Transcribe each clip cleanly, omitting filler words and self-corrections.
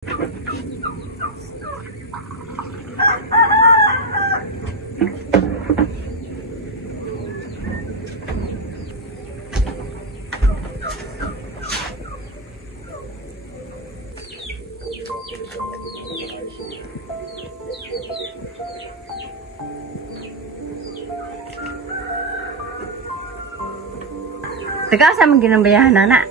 Teka, saan mong ginambayahan, nana?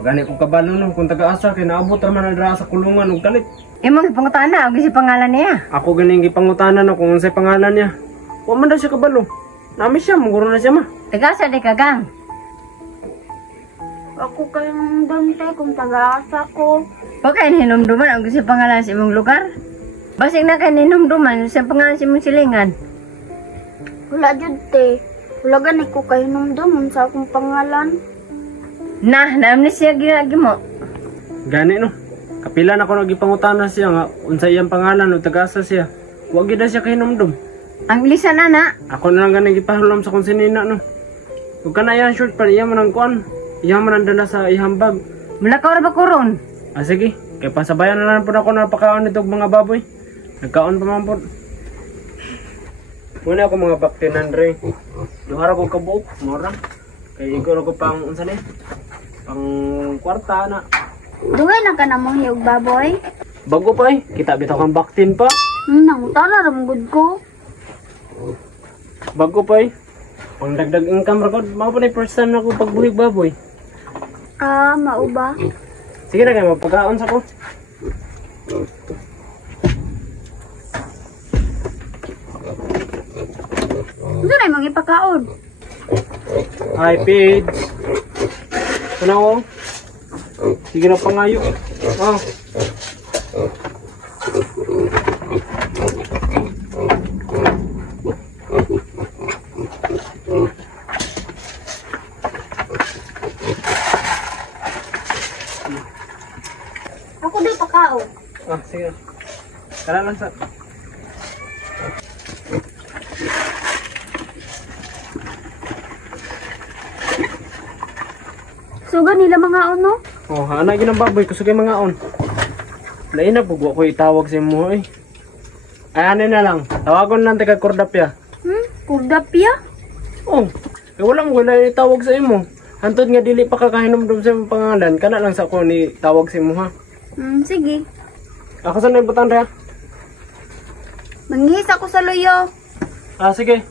Pagani ko kabalo nung kung taga-asa, kaya naabot naman na sa kulungan ng kalit. Imong ipangutana, og si pangalan niya. Ako ganing ipangutanan na kung unsay pangalan niya. Wa man daw siya kabalo. Nami siya, muguro na siya ma. Teka, saan di kagang? Ako kayong dante kung taga-asa ko. Huwag kayo hinumduman, og si pangalan sa imong lugar. Basig na kayo hinumduman, sa pangalan sa imong silingan. Wala jud te. Wala gani ko kayo numdumon sa akong pangalan. Naamnesia ginagi mo. Gani no. Kapila na ako nagipangutanan siya nga unsay iyang pangalan o taga-asa siya. Wa gid na siya kahinumdum. Ang lisan, nana. Ako na lang ganing gipahulam sa konsinina no. Ug kana yan short pa iya man ang kuan. Iya man ang dala sa iyang bag. Mulakaw ra ba kuron? Ah sige, kay pasabayan na lang po ako napakaon nitong mga baboy. Nagkaon pa man po. Muna ako mga baktinan re. Duhara ko kabuok, mura. Kay ikaw ko pang unsa ni? Pang kwarta na. Dungay na ka na mong hiyog baboy. Bago pa eh, kita bitaw kang baktin pa. Nangutana ramgod ko. Bago pa eh. Pang dagdag income ra ko, mao pa ni first time na ako pagbuhig baboy. Ah, mao ba? Sige na kayo, magpagkaon sa ko. Ano na yung ipakaon? Hi, Pids. Ano ko? Sige na pangayo. Oh. Ako di pakaon. Ah, sige. Kala lang sa... Suga nila mga ono. Oh, ana ginang baboy ko sa mga on. Lain na pugwa ko itawag sa mo eh. Ay ano na lang, tawagon lang taga Cordapia. Kurdapya? Oh, eh wala mo wala itawag sa imo. Hantod nga dili pa kakahinumdum sa imong pangalan, kana lang sa ko ni tawag sa imo ha. Sige. Ako sa naibutan ra. Manghis ako sa loyo. Ah sige.